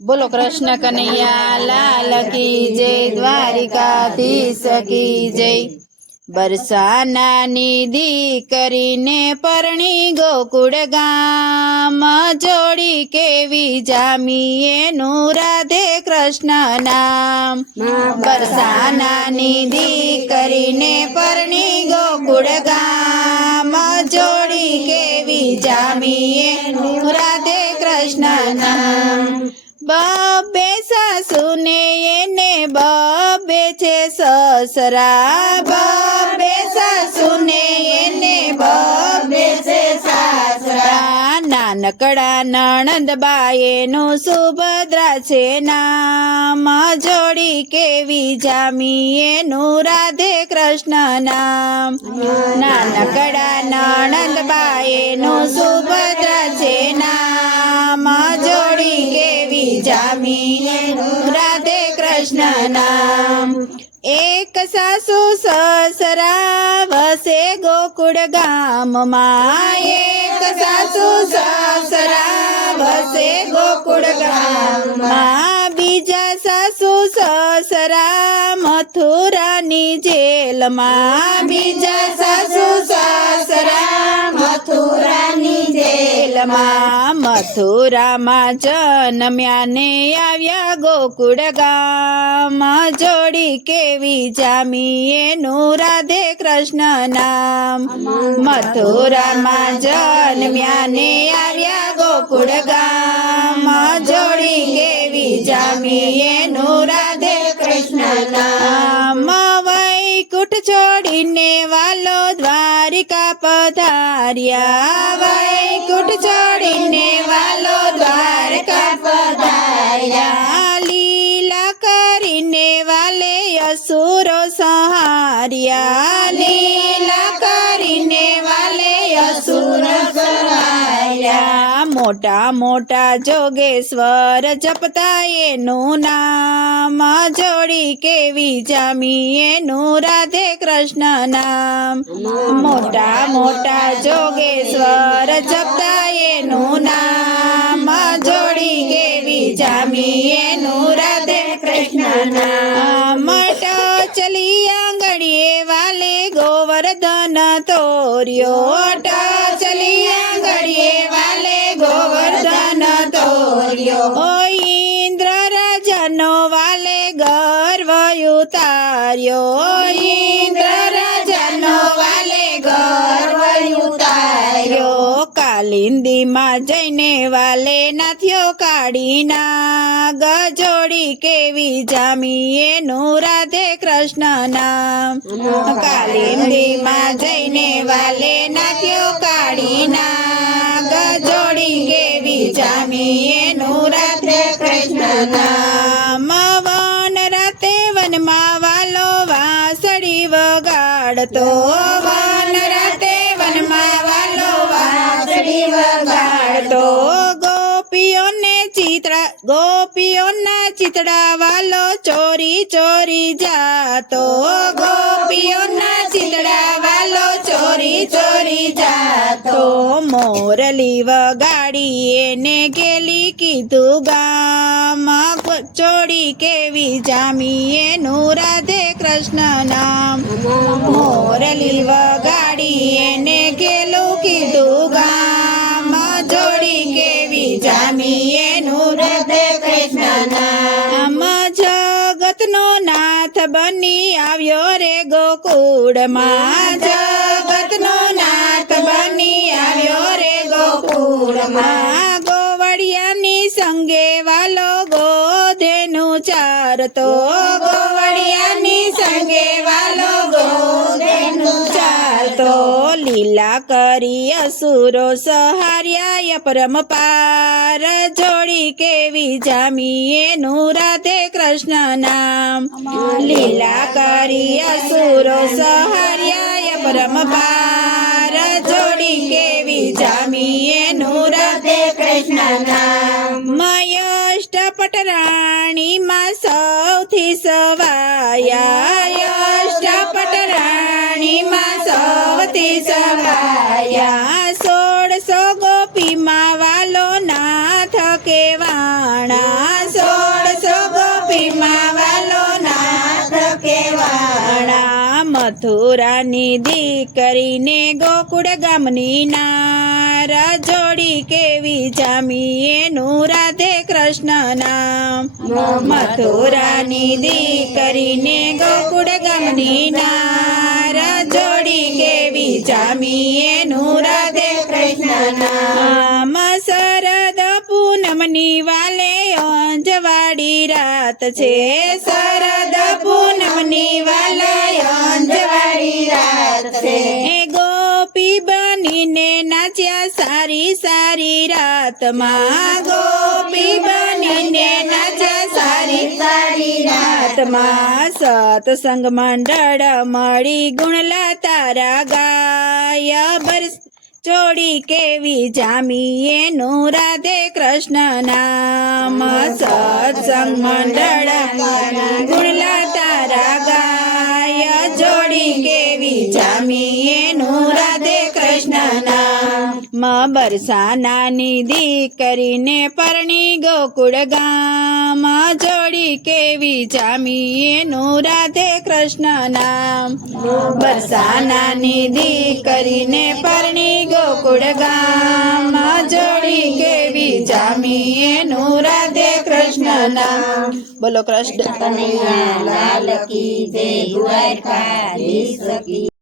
बोलो कृष्ण कन्हैया लाल की जय, द्वारिकाधीश की जय। बरसाना निधि करीने परणी गोकुळ गाम, जोड़ी केवी जामीए नु राधे कृष्ण नाम। बरसाना निधि करीने परणी गोकुळ गाम, जोड़ी केवी जामीए नु राधे कृष्ण नाम। बब्बे सासु ने એને બબ્બે છે સસરા, બબ્બે સાસુ ને એને બબ્બે છે સાસરા। નાનકડા નણંદબાઈનું સુભદ્રા છે નામ, જોડી કેવી જામી એનું રાધે કૃષ્ણ નામ। નાનકડા નણંદબાઈનું સુભદ્રા છે નામ, જોડી કેવી જામી એનું રાધે કૃષ્ણ નામ। એક સાસુ સસરા વસે ગોકુળ ગામમાં, એક સાસુ સસરા વસે ગોકુળ ગામમાં। બીજા સાસુ સસરા મથુરાની જેલમાં, બીજા સાસુ સસરા મથુરાની જેલમાં। મથુરામાં જન્મ્યા ને આવ્યા ગોકુળ ગામ, જોડી કેવી જામી એનું રાધે કૃષ્ણ નામ। મથુરામાં જન્મ્યા ને આવ્યા ગોકુળ ગામ, જોડી કેવી જામી એનું રાધે કૃષ્ણ નામ। વૈકુંઠ છોડીને વાલો દ્વારિકા પધાર્યા, વૈકુંઠ છોડીને વાલો દ્વારકા પધાર્યા। લીલા કરીને વાલે અસુરો સંહાર્યા, લીલા કરીને વાલે અસુરો સંહાર્યા। મોટા મોટા જોગેશ્વર જપતા એનું નામ, જોડી કેવી જામી એનું રાધે કૃષ્ણ નામ। મોટા મોટા જોગેશ્વર જપતા એનું નામ, જોડી કેવી જામી એનું રાધે કૃષ્ણ નામ। ચલી આંગણીએ વાલે ગોવર્ધન તોર્યો, ચલી આંગણીએ વાલે ગોવર્ધન તોર્યો। ઓ ઇન્દ્ર રાજાનો વાલે ગર્વ ઉતાર્યો, ઇન્દ્ર રાજાનો વાલે ગર્વ ઉતાર્યો। કાલિંદીમાં જઈને વાલે નાથ્યો કાઢી નાગ, જોડી કેવી જામી એનું રાધે કૃષ્ણ નામ। કાલિંદીમાં જઈને વાલે નાથ્યો કાઢી નાગ, જોડી કેવી જામી એનું રાધે કૃષ્ણ નામ। વન રાતે વનમાં વાલો વાંસળી વગાડતો, વન રાતે વનમાં વાલો વાંસળી વગાડતો। ગોપીઓના ચિતડા વાલો ચોરી ચોરી જાતો, ગોપીઓના ચિતડા વાલો ચોરી ચોરી જાતો। મોરલી વગાડી એને ગેલી કીધું ગામ, ચોડી કેવી જામી એનું રાધે કૃષ્ણ નામ। મોરલી વગાડી એને ગેલું કીધું ગામ, જોડી કેવી જામી એનું રાધે કૃષ્ણ નામ। જગતનો નાથ બની આવ્યો રે ગોકુળમાં, જગતનો નાથ બની આવ્યો રે ગોકુળમાં। ગોવળિયાની સંગે વાલો ગોધેનું ચારતો, ગોવળિયાની સંગે વાલો ગોધેનું ચારતો। લીલા કરી અસુરો સહાર્યા પરમપાર, જોડી કેવી જામી એનું રાધે કૃષ્ણ નામ। લીલા કરી અસુરો સહાર્યા પરમપાર, જોડી કેવી જામી એનું રાધે કૃષ્ણ નામ। મયષ્ટપટ રાણીમાં સૌથી સવાયા, અષ્ટપટ રાણીમાં સૌથી સવાયા। 1600 ગોપીમાં વાલો નાથ કેવાણા, મથુરાની દીકરીને ગોકુળ ગામની નાર જોડી કેવી જામી એનું રાધે કૃષ્ણ નામ મથુરાની દીકરીને ગોકુળ ગામની નાર જોડી કેવી જામી એનું રાધે કૃષ્ણ નામ શરદ પૂનમની વાલે અંજવાડી રાત છે શરદ પૂનમની વાલે અંજવાડી રાત છે એ ગોપી બનીને નાચ્યા સારી સારી રાતમાં ગોપી બનીને નાચ્યા સારી સારી રાતમાં સત્સંગ મંડળ મળી ગુણલા તારા ગાય બરસ જોડી કેવી જામી એનું રાધે કૃષ્ણ નામ સત્સંગ મંડળ ગુણલા તારા ગાય જોડી કેવી જામી એનું રાધે કૃષ્ણ નામ બરસાનાની દીકરીને પરણી ગોકુળ ગામ જોડી કેવી જામી એનું રાધે કૃષ્ણ નામ બરસાનાની દીકરીને પરણી ગોકુળ ગામ જોડી કેવી જામી એનું રાધે કૃષ્ણ નામ બોલો કૃષ્ણ કનૈયા લાલ કી જય દ્વારકાધીશ કી